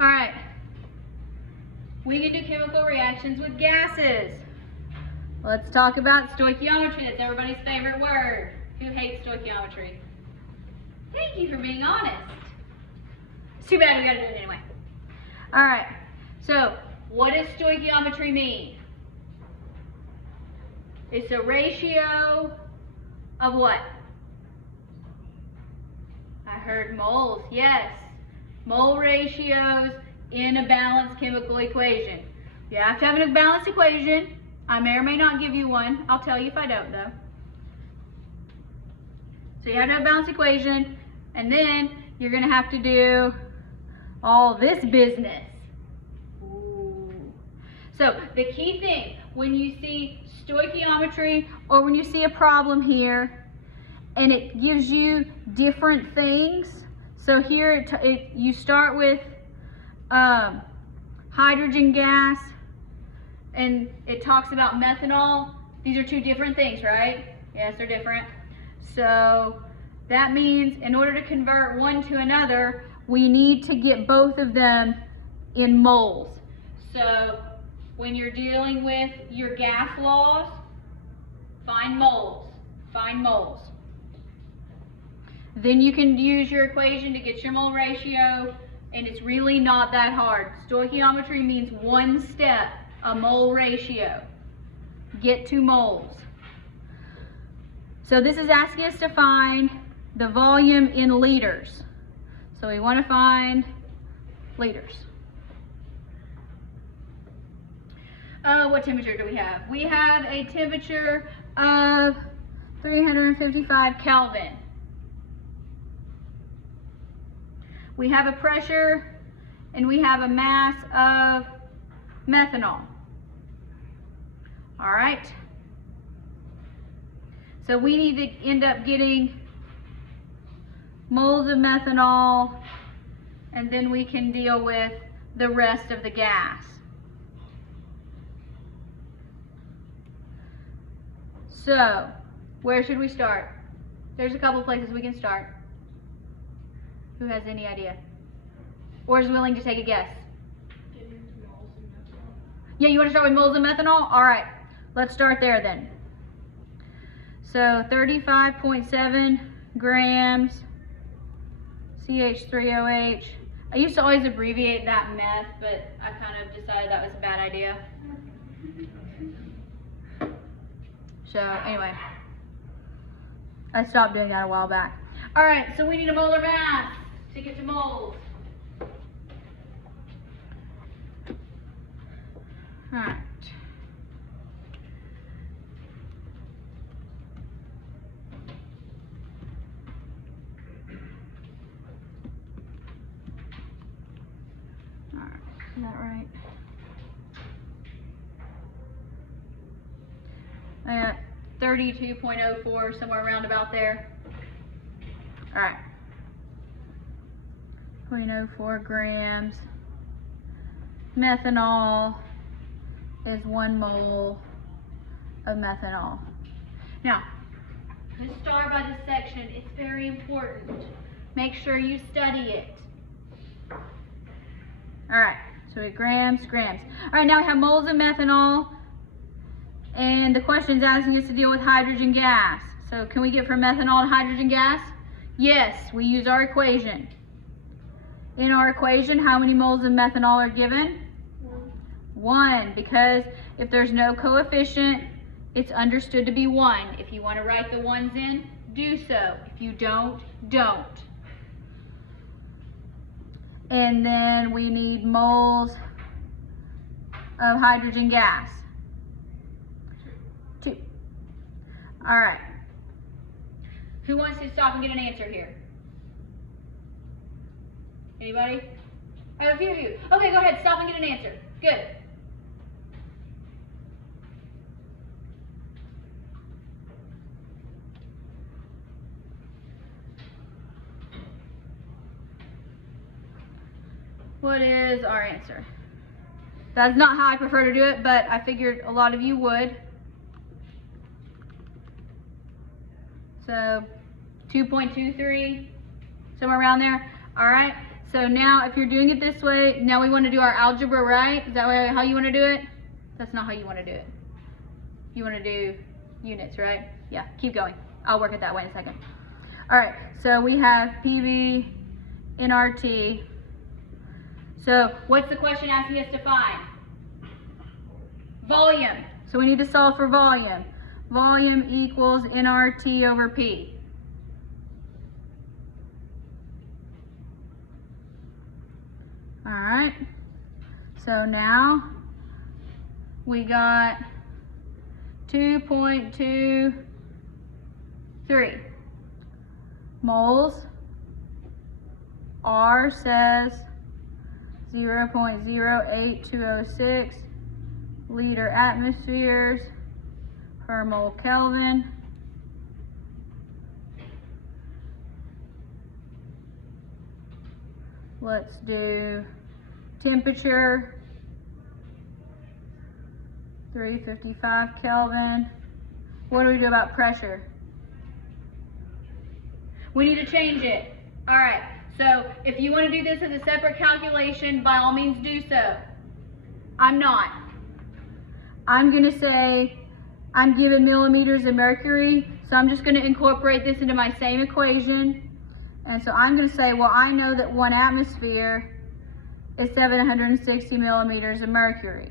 All right. We can do chemical reactions with gases. Let's talk about stoichiometry. That's everybody's favorite word. Who hates stoichiometry? Thank you for being honest. It's too bad we gotta do it anyway. All right. So, what does stoichiometry mean? It's a ratio of what? I heard moles. Yes. Mole ratios in a balanced chemical equation. You have to have a balanced equation. I may or may not give you one. I'll tell you if I don't, though. So you have to have a balanced equation, and then you're going to have to do all this business. Ooh. So the key thing, when you see stoichiometry or when you see a problem here, and it gives you different things. So here you start with hydrogen gas, and it talks about methanol. These are two different things, right? Yes, they're different. So that means in order to convert one to another, we need to get both of them in moles. So when you're dealing with your gas laws, find moles. Find moles. Then you can use your equation to get your mole ratio, and it's really not that hard. Stoichiometry means one step, a mole ratio. Get to moles. So this is asking us to find the volume in liters. So we want to find liters. What temperature do we have? We have a temperature of 355 Kelvin. We have a pressure, and we have a mass of methanol. All right. So we need to end up getting moles of methanol, and then we can deal with the rest of the gas. So, where should we start? There's a couple places we can start. Who has any idea? Or is willing to take a guess? Yeah, you want to start with moles of methanol? All right, let's start there then. So 35.7 grams CH3OH. I used to always abbreviate that meth, but I kind of decided that was a bad idea. So anyway, I stopped doing that a while back. All right, so we need a molar mass to get to moles. All right. All right, is that right? I got 32.04, somewhere around about there. All right. 0.04 grams. Methanol is 1 mole of methanol. Now, let's start by this section. It's very important. Make sure you study it. All right, so we grams. All right, now we have moles of methanol, and the question is asking us to deal with hydrogen gas. So can we get from methanol to hydrogen gas? Yes, we use our equation. In our equation, how many moles of methanol are given? 1, because if there's no coefficient, it's understood to be 1. If you want to write the ones in, do so. If you don't, don't. And then we need moles of hydrogen gas. 2. All right. Who wants to stop and get an answer here? Anybody? I have a few of you. Okay, go ahead. Stop and get an answer. Good. What is our answer? That's not how I prefer to do it, but I figured a lot of you would. So 2.23, somewhere around there. All right. So now if you're doing it this way, now we want to do our algebra, right? Is that how you want to do it? That's not how you want to do it. You want to do units, right? Yeah, keep going. I'll work it that way in a second. All right, so we have PV nRT. So what's the question asking us to find? Volume. So we need to solve for volume. Volume equals nRT over P. All right, so now we got 2.23 moles. R says 0.08206 liter atmospheres per mole Kelvin. Let's do temperature, 355 Kelvin. What do we do about pressure? We need to change it. All right, so if you want to do this as a separate calculation, by all means do so. I'm not. I'm going to say I'm given millimeters of mercury, so I'm just going to incorporate this into my same equation. And so I'm going to say, well, I know that 1 atmosphere is 760 millimeters of mercury.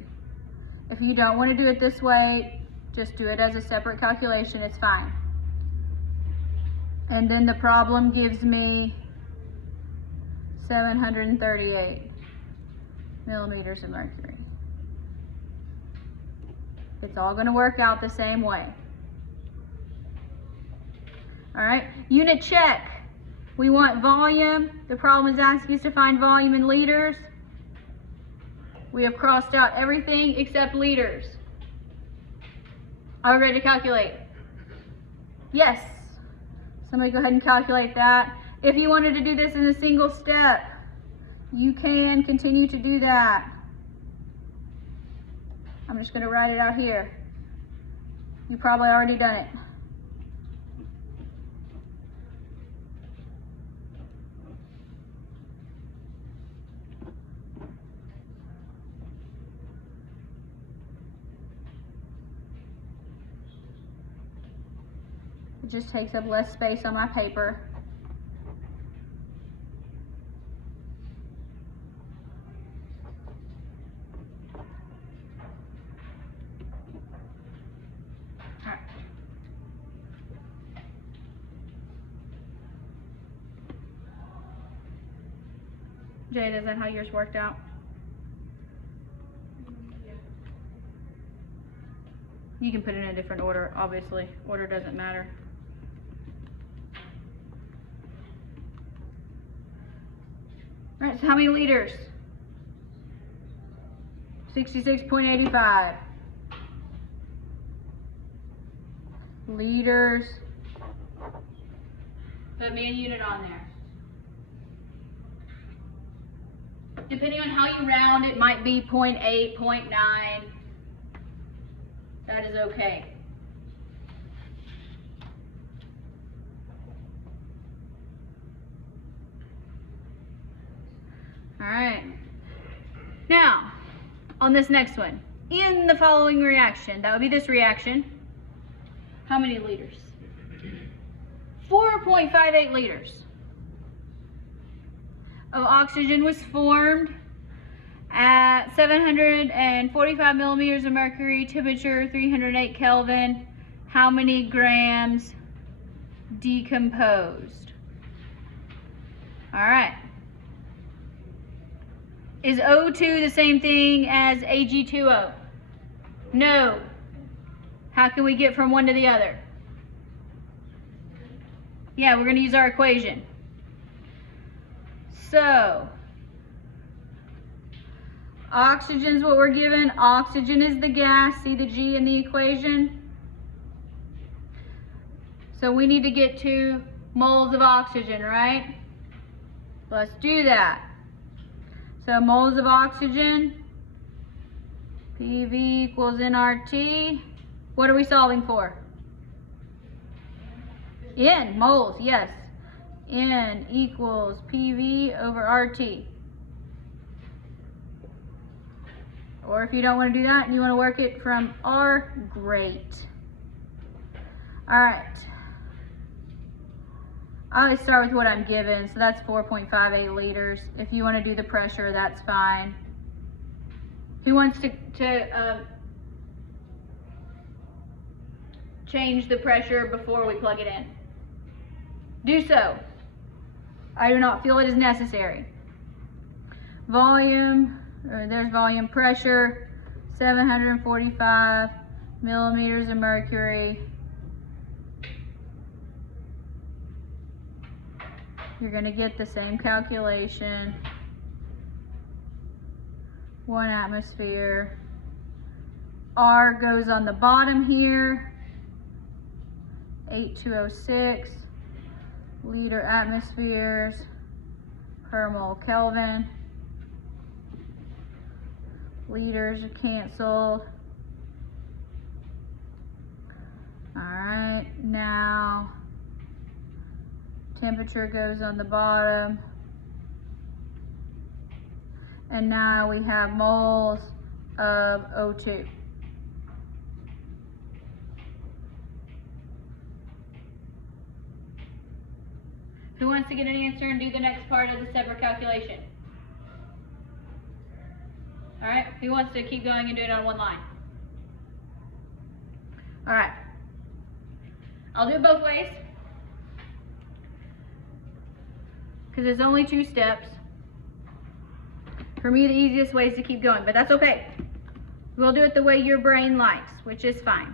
If you don't want to do it this way, just do it as a separate calculation, it's fine. And then the problem gives me 738 millimeters of mercury. It's all going to work out the same way. All right, unit check. We want volume. The problem is asking us to find volume in liters. We have crossed out everything except liters. Are we ready to calculate? Yes. Somebody go ahead and calculate that. If you wanted to do this in a single step, you can continue to do that. I'm just going to write it out here. You've probably already done it. It just takes up less space on my paper. Jade, is that how yours worked out? You can put it in a different order, obviously. Order doesn't matter. All right, so how many liters? 66.85. Liters. Put me a unit on there. Depending on how you round, it might be 0.8, 0.9. That is okay. All right. Now, on this next one, in the following reaction, that would be this reaction, how many liters? 4.58 liters of oxygen was formed at 745 millimeters of mercury, temperature 308 Kelvin. How many grams decomposed? All right. Is O2 the same thing as Ag2O? No. How can we get from one to the other? Yeah, we're going to use our equation. So, oxygen is what we're given. Oxygen is the gas. See the G in the equation? So we need to get 2 moles of oxygen, right? Let's do that. So moles of oxygen, PV equals nRT. What are we solving for? In moles, yes. N equals PV over RT. Or if you don't want to do that and you want to work it from R, great. All right. I always start with what I'm given, so that's 4.58 liters. If you want to do the pressure, that's fine. Who wants to change the pressure before we plug it in? Do so. I do not feel it is necessary. Volume, there's volume pressure, 745 millimeters of mercury. You're going to get the same calculation. 1 atmosphere. R goes on the bottom here. 8206 liter atmospheres per mole Kelvin. Liters are canceled. All right, now temperature goes on the bottom. And now we have moles of O2. Who wants to get an answer and do the next part as a separate calculation? All right, who wants to keep going and do it on one line? All right, I'll do it both ways because there's only 2 steps. For me, the easiest way is to keep going, but that's okay. We'll do it the way your brain likes, which is fine.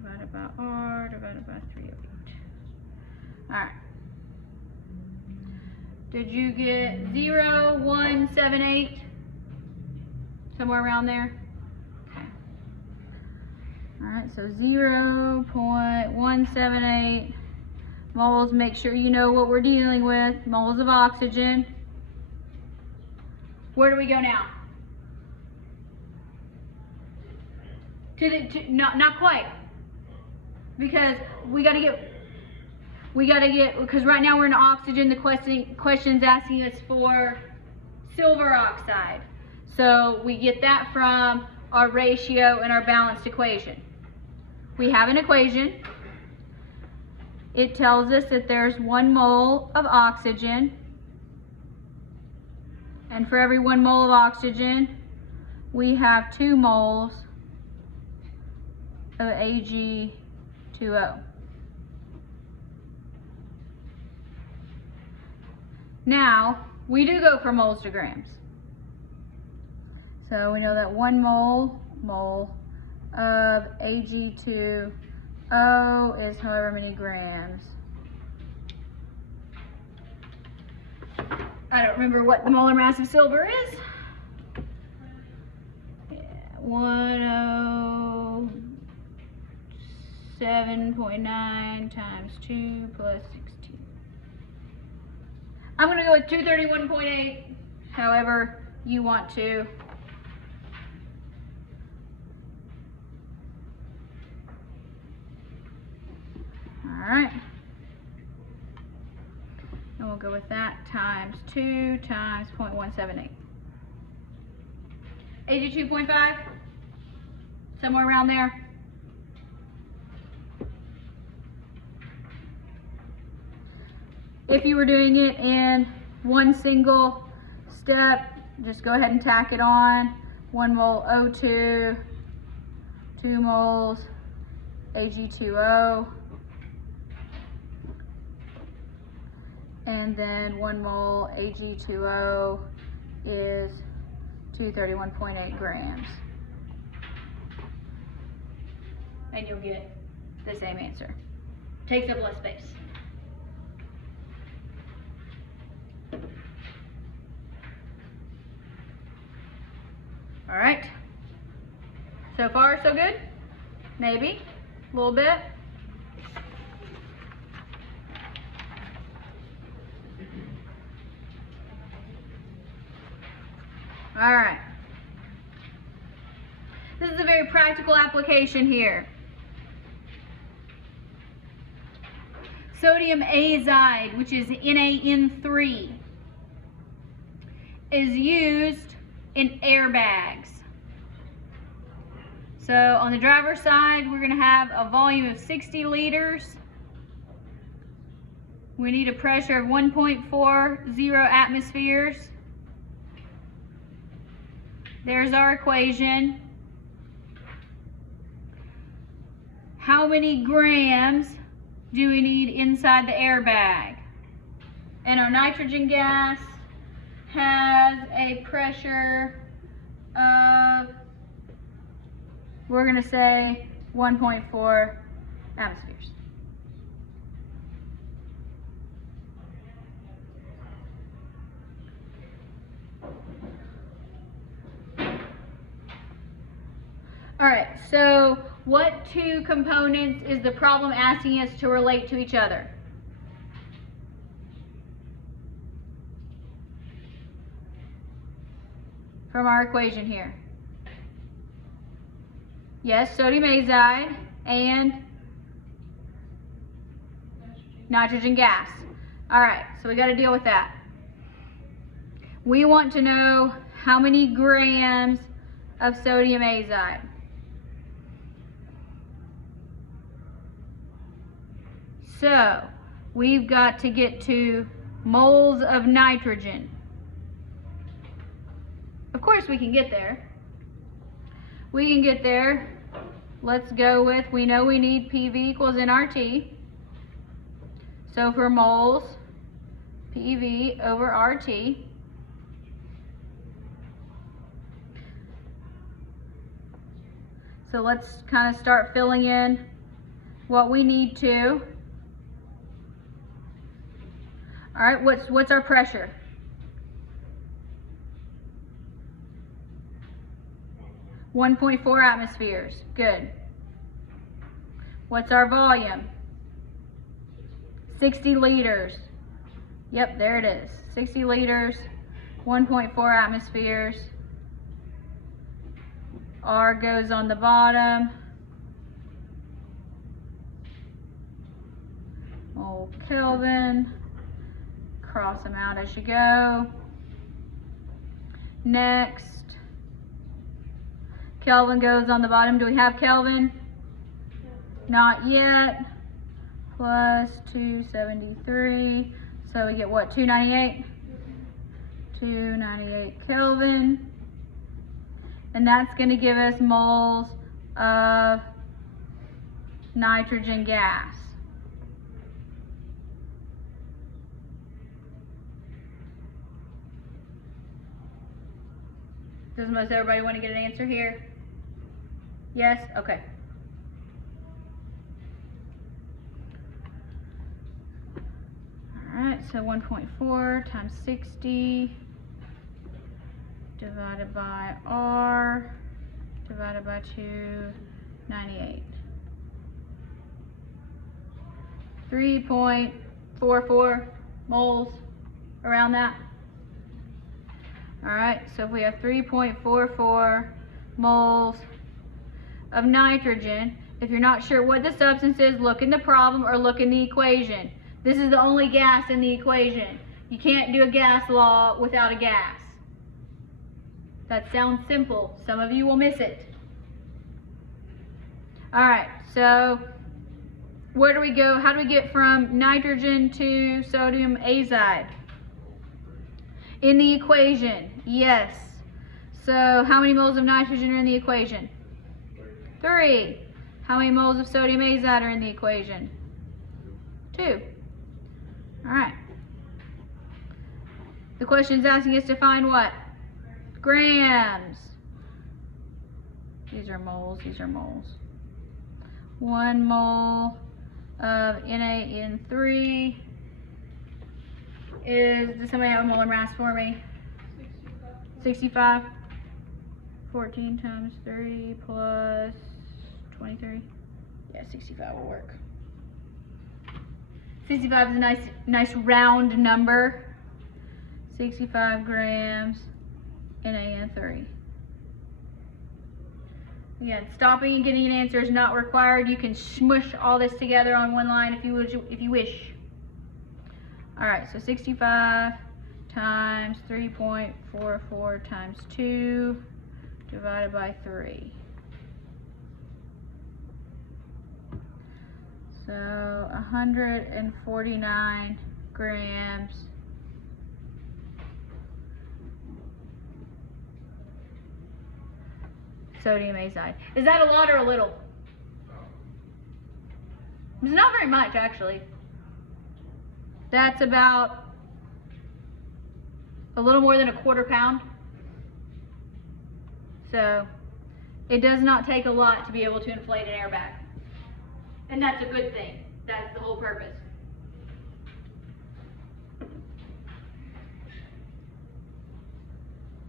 Divided by R, divided by 3 over 8. All right. Did you get 0, 1, 7, 8? Somewhere around there? Okay. All right, so 0.178 moles. Make sure you know what we're dealing with. Moles of oxygen. Where do we go now? Not quite. Because because right now we're in oxygen. The question's asking us for silver oxide. So we get that from our ratio and our balanced equation. We have an equation. It tells us that there's 1 mole of oxygen. And for every 1 mole of oxygen, we have 2 moles of Ag2O. Now, we do go from moles to grams. So we know that 1 mole of Ag2O is however many grams. I don't remember what the molar mass of silver is. Yeah, 107.9 times 2 plus 16. I'm going to go with 231.8, however you want to. All right. And we'll go with that times 2 times 0.178. 82.5, somewhere around there. If you were doing it in one single step, just go ahead and tack it on. 1 mole O2, 2 moles Ag2O, and then 1 mole Ag2O is 231.8 grams. And you'll get the same answer. Takes up less space. All right. So far, so good? Maybe. A little bit. All right. This is a very very practical application here. Sodium azide, which is NaN3, is used in airbags. So on the driver's side, we're going to have a volume of 60 liters. We need a pressure of 1.40 atmospheres. There's our equation. How many grams do we need inside the airbag? And our nitrogen gas has a pressure of, we're going to say 1.4 atmospheres. All right, so what two components is the problem asking us to relate to each other? From our equation here. Yes, sodium azide and nitrogen gas. All right, so we got to deal with that. We want to know how many grams of sodium azide. So we've got to get to moles of nitrogen. Of course we can get there. We can get there. Let's go with, we know we need PV equals nRT. So for moles, PV over RT. So let's kind of start filling in what we need to. All right, what's our pressure? 1.4 atmospheres. Good. What's our volume? 60 liters. Yep, there it is. 60 liters, 1.4 atmospheres. R goes on the bottom. Mole Kelvin. Cross them out as you go. Next. Kelvin goes on the bottom. Do we have Kelvin? Not yet. Plus 273. So we get what, 298? 298 Kelvin. And that's going to give us moles of nitrogen gas. Does most everybody want to get an answer here? Yes? Okay. Alright, so 1.4 times 60 divided by R divided by 298. 3.44 moles, around that. Alright, so if we have 3.44 moles of nitrogen, if you're not sure what the substance is, look in the problem or look in the equation. This is the only gas in the equation. You can't do a gas law without a gas. That sounds simple. Some of you will miss it. Alright, so where do we go? How do we get from nitrogen to sodium azide? In the equation, yes. So how many moles of nitrogen are in the equation? 3. How many moles of sodium azide are in the equation? 2. All right. The question is asking us to find what? Grams. These are moles, these are moles. 1 mole of NaN3 is, does somebody have a molar mass for me? 65. 14 times 3 plus 23. Yeah, 65 will work. 65 is a nice round number. 65 grams NaN3. Again, stopping and getting an answer is not required. You can smush all this together on one line if you wish. All right, so 65 times 3.44 times 2 divided by 3. So 149 grams sodium azide. Is that a lot or a little? It's not very much, actually. That's about a little more than a quarter pound. So it does not take a lot to be able to inflate an airbag. And that's a good thing. That's the whole purpose.